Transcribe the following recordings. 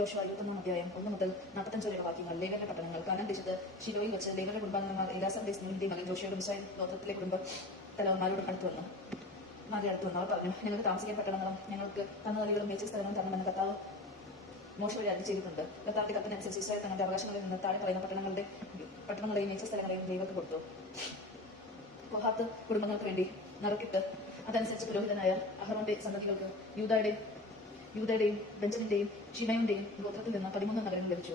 യോശുവ 21 അധ്യായം 1 മുതൽ 45 വരെയുള്ള വാക്യങ്ങൾ. ലേവ്യരുടെ പട്ടണങ്ങൾ. കാനാൻ ദേശത്ത് ശിലോയിൽ വെച്ച് ലേവ്യരുടെ കുടുംബാംഗന്മാർ എലാസാറിന്റെ നൂനിന്റെ മകൻ ജോഷുവയുടെ ഇസ്രായേൽ ഗോത്രത്തിലെ കുടുംബ തലവന്മാരോട് അടുത്തു വന്നു. അവർ പറഞ്ഞു, ഞങ്ങൾക്ക് താമസിക്കാൻ പട്ടണങ്ങളും ഞങ്ങൾക്ക് കന്നുകാലികളും മേച്ചിൽ സ്ഥലങ്ങളും തരണമെന്ന് കർത്താവ് മോശ വഴി അരുളി ചെയ്തിട്ടുണ്ട്. കർത്താവിന്റെ കൽപ്പനനുസരിച്ച് ഇസ്രായേൽ തങ്ങളുടെ അവകാശങ്ങളിൽ നിന്ന് താഴെ പറയുന്ന പട്ടണങ്ങളെയും മേച്ചിൽ സ്ഥലങ്ങളെയും ദൈവർക്ക് കൊടുത്തു. കൊഹാത്ത് കുടുംബങ്ങൾക്ക് വേണ്ടി നറുക്കിട്ട് അതനുസരിച്ച് പുരോഹിതനായ അഹറോന്റെ സന്തതികൾക്ക് യൂദയുടെയും ബെഞ്ചമിന്റെയും ഷിമയോന്റെയും ഗോത്രത്തിൽ നിന്ന് 13 നഗരങ്ങൾ ലഭിച്ചു.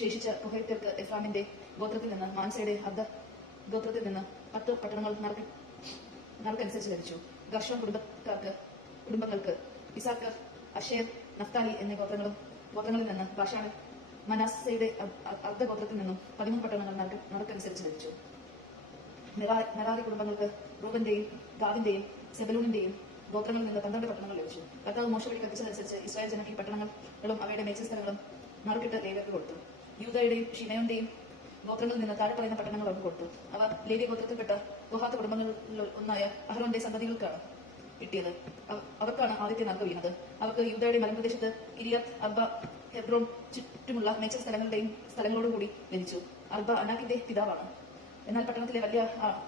ശേഷിച്ച കൊഹേത്യർക്ക് എഫ്രാമിന്റെ ഗോത്രത്തിൽ നിന്ന്, മാൻസയുടെ അർദ്ധ ഗോത്രത്തിൽ നിന്ന് 10 പട്ടണങ്ങൾ നറുക്കനുസരിച്ച് ലഭിച്ചു. ഗർഷോൻ കുടുംബങ്ങൾക്ക് ഇസാക്കർ, അഷേർ, നഫ്താലി എന്നീ ഗോത്രങ്ങളിൽ നിന്ന് ബാഷാനിൽ മനാസയുടെ അർദ്ധ ഗോത്രത്തിൽ നിന്നും 13 പട്ടണങ്ങൾ നറുക്കനുസരിച്ച് ലഭിച്ചു. മെറാറി കുടുംബങ്ങൾക്ക് റൂബന്റെയും ഗാദിന്റെയും സെബലൂണിന്റെയും ഗോത്രങ്ങളിൽ നിന്ന് 12 പട്ടണങ്ങൾ ലഭിച്ചു. കർത്താവ് മോശ വഴി കൽപ്പിച്ചതനുസരിച്ച് ഇസ്രായേൽ ജനം ഈ പട്ടണങ്ങളും അവയുടെ മേച്ചിൽ സ്ഥലങ്ങളും നറുക്കിട്ട് ലേവ്യർക്ക് കൊടുത്തു. യൂദയുടെയും ഷിമയോന്റെയും ഗോത്രങ്ങളിൽ നിന്ന് താഴെ പറയുന്ന പട്ടണങ്ങൾ അവർക്ക് കൊടുത്തു. അവ ലേവ്യ ഗോത്രത്തിൽപ്പെട്ട കൊഹാത്ത് കുടുംബങ്ങളിൽ ഒന്നായ അഹ്റോന്റെ സന്തതികൾക്കാണ് കിട്ടിയത്. അവർക്കാണ് ആദ്യത്തെ നറുക്ക് വീണത്. അവർക്ക് യൂദയുടെ മലമ്പ്രദേശത്ത് കിരിയത്ത് അർബ, ഹെബ്രോൺ ചുറ്റുമുള്ള മേച്ചിൽ സ്ഥലങ്ങളോടുകൂടി ലഭിച്ചു. അർബ അനാക്കിന്റെ പിതാവാണ്. എന്നാൽ പട്ടണത്തിലെ വലിയ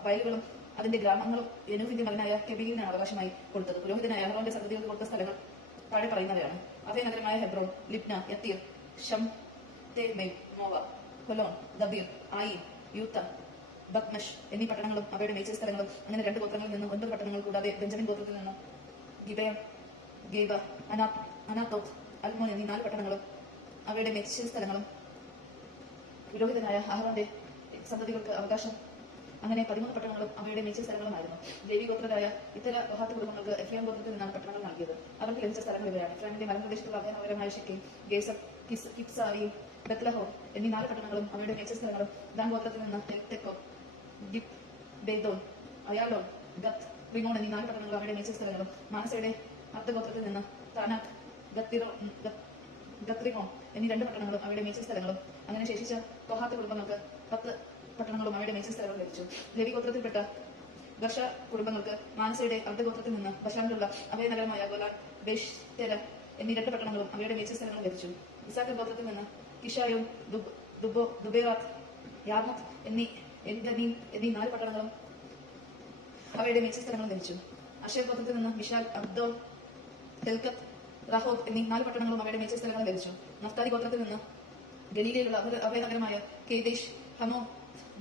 വയലുകളും അതിന്റെ ഗ്രാമങ്ങളും യനൂഹിന്റെ മകനായ കെബീലിനാണ് അവകാശമായി കൊടുത്തത്. പുരോഹിതനായ അഹ്റോന്റെ സന്തതികൾക്ക് കൊടുത്ത സ്ഥലങ്ങൾ താഴെ പറയുന്നവയാണ്. അതേ നഗരമായ ഹെബ്രോൺ, ലിബ്ന, യത്തീർ, ഷംതേമെൽ, നോവ, ഹൊലോൺ, ദബീർ, ആയിൻ, യൂത്ത, ബത്മഷ് എന്നീ പട്ടണങ്ങളും അവയുടെ മേച്ചിൽ സ്ഥലങ്ങളും. അങ്ങനെ 2 ഗോത്രങ്ങളിൽ നിന്ന് 9 പട്ടണങ്ങൾ കൂടാതെ ബെഞ്ചമിൻ ഗോത്രത്തിൽ നിന്ന് ഗിബെയ, ഗേബ, അനാത്തോത്ത്, അൽമോൻ എന്നീ 4 പട്ടണങ്ങളും അവയുടെ മേച്ചിൽ സ്ഥലങ്ങളും പുരോഹിതനായ അഹ്റോന്റെ സന്തതികൾക്ക് അവകാശം. അങ്ങനെ 13 പട്ടണങ്ങളും അവയുടെ മേച്ചിൽ സ്ഥലങ്ങളുമായിരുന്നു. ലേവി ഗോത്രരായ ഇത്തര കൊഹാത്ത് കുടുംബങ്ങൾക്ക് എഫ്രൈം ഗോത്രത്തിൽ നിന്നാണ് പട്ടണങ്ങൾ നൽകിയത്. അവർക്ക് ലഭിച്ച സ്ഥലങ്ങൾ ഇവയാണ്: എഫ്രൈമിന്റെ മലമ്പ്രദേശത്തുള്ള അഭയനഗരമായ ഷെക്കേം, ഗേസർ, കിബ്സായീം, ബത്ലഹോം എന്നീ 4 പട്ടണങ്ങളും അവയുടെ മേച്ചിൽ സ്ഥലങ്ങളും. ദാൻ ഗോത്രത്തിൽ നിന്ന് തെക്കോ, ഗിബ്, ബെയ്തോൻ, അയാലോൺ, ഗത്ത്, റിമോൺ എന്നീ 4 പട്ടണങ്ങളും അവയുടെ മേച്ചിൽ സ്ഥലങ്ങളും. മാനസയുടെ അർദ്ധഗോത്രത്തിൽ നിന്ന് താനാക്, ഗത്രിമോൺ എന്നീ 2 പട്ടണങ്ങളും അവയുടെ മേച്ചിൽ സ്ഥലങ്ങളും. അങ്ങനെ ശേഷിച്ച കൊഹാത്ത് കുടുംബങ്ങൾക്ക് 10 പട്ടണങ്ങളും അവയുടെ മേച്ചിൽ സ്ഥലങ്ങളും ലഭിച്ചു. ലേവി ഗോത്രത്തിൽപ്പെട്ട ഗർഷ കുടുംബങ്ങൾക്ക് മാനസയുടെ അർദ്ധഗോത്രത്തിൽ നിന്ന് ബശാനിലുള്ള അഭയനഗരമായ ഗോലാൻ, ബേഷ്തെര എന്നീ 2 പട്ടണങ്ങളും അവയുടെ മേച്ചിൽ സ്ഥലങ്ങളും ലഭിച്ചു. ഇസാക്കർ ഗോത്രത്തിൽ നിന്ന് കിഷായോൻ, ദുബേറാത്ത്, യാർമുത്ത് എന്നീ 4 പട്ടണങ്ങളും അവയുടെ മേച്ചിൽ സ്ഥലങ്ങളും ലഭിച്ചു. അഷേർ ഗോത്രത്തിൽ നിന്ന് മിഷാൽ, അബ്ദോൾ, ഹെൽക്കത്ത്, റഹോബ് എന്നീ 4 പട്ടണങ്ങളും അവയുടെ മേച്ചിൽ സ്ഥലങ്ങളും ലഭിച്ചു. നഫ്താലി ഗോത്രത്തിൽ നിന്ന് ഗലീലയിലുള്ള അഭയനഗരമായ കേദേശ്, ഹമോ,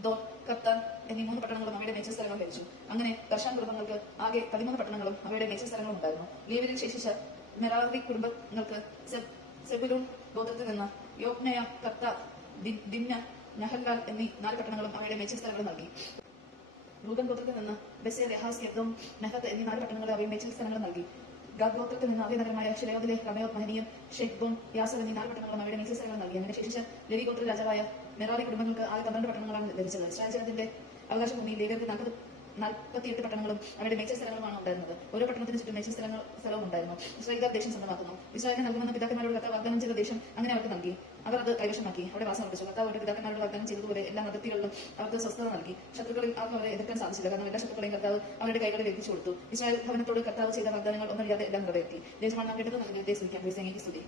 ദോർ, കർത്താൻ എന്നീ 3 പട്ടണങ്ങളും അവയുടെ മേച്ചിൽ സ്ഥലങ്ങളും ലഭിച്ചു. അങ്ങനെ ഗർഷാൻ കുടുംബങ്ങൾക്ക് ആകെ 13 പട്ടണങ്ങളും അവയുടെ മേച്ചിൽ സ്ഥലങ്ങളും ഉണ്ടായിരുന്നു. ലേവ്യരിൽ ശേഷിച്ച മെറാറി കുടുംബങ്ങൾക്ക് സെബുലൂൺ ഗോത്രത്തിൽ നിന്ന് യോഗ്നയ, കർത്ത, ദിമ്ന, നഹല്ലാൽ എന്നീ 4 പട്ടണങ്ങളും അവയുടെ മേച്ചിൽ സ്ഥലങ്ങളും നൽകി. റൂബൻ ഗോത്രത്തിൽ നിന്ന് ബെസേർ, യഹാസ്, യദോം, നെഹത്ത് എന്നീ 4 പട്ടണങ്ങളും അവയുടെ മേച്ചിൽ സ്ഥലങ്ങളും നൽകി. ഗാദ് ഗോത്രത്തിൽ നിന്ന് അഭയനഗരമായ ഷിലയോദിലെ റമയോത്ത്, മഹനീയം, ഷെയ്ഖ്ബോൺ, യാസർ എന്നീ 4 പട്ടണങ്ങളും അവയുടെ മേച്ചിൽ സ്ഥലങ്ങളും നൽകി. അങ്ങനെ ശേഷിച്ച ലേവി ഗോത്ര രാജാവായ മെറാറി കുടുംബങ്ങൾക്ക് ആകെ 12 പട്ടണങ്ങളാണ് ലഭിച്ചത്. ഇസ്രായേൽ ജനത്തിന്റെ അവകാശ ഭൂമിയിൽ ലേവ്യർക്ക് 48 പട്ടണങ്ങളും അവരുടെ മേച്ചിൽ സ്ഥലങ്ങളുമാണ് ഉണ്ടായിരുന്നത്. ഓരോ പട്ടണത്തിന് ചുറ്റും മേച്ചിൽ സ്ഥലവും ഉണ്ടായിരുന്നു. ഇസ്രായേൽ ദേശം സ്വന്തമാക്കുന്നു. ഇസ്രായേലിന് നൽകുമെന്ന് പിതാക്കന്മാരോട് കർത്താവ് വാഗ്ദാനം ചെയ്ത ദേശം അങ്ങനെ അവർക്ക് നൽകി. അവർ അത് കൈവശമാക്കി അവിടെ വാസം ഉറപ്പിച്ചു. കർത്താവ് അവരുടെ പിതാക്കന്മാരോട് വാഗ്ദാനം ചെയ്തതുപോലെ എല്ലാ അതിർത്തികളിലും അവർക്ക് സ്വസ്ഥത നൽകി. ശത്രുക്കളിൽ ആർക്കും അവരെ എതിർക്കാൻ സാധിച്ചില്ല. കാരണം എല്ലാ ശത്രുക്കളെയും കർത്താവ് അവരുടെ കൈകളിൽ ഏൽപ്പിച്ചു കൊടുത്തു. ഇസ്രായേൽ ഭവനത്തോട് കർത്താവ് ചെയ്ത വാഗ്ദാനങ്ങൾ ഒന്നറിയാതെ എല്ലാം നിറവേറ്റി. ദേശമാണ് നാം കേട്ടത്. സ്തുതി.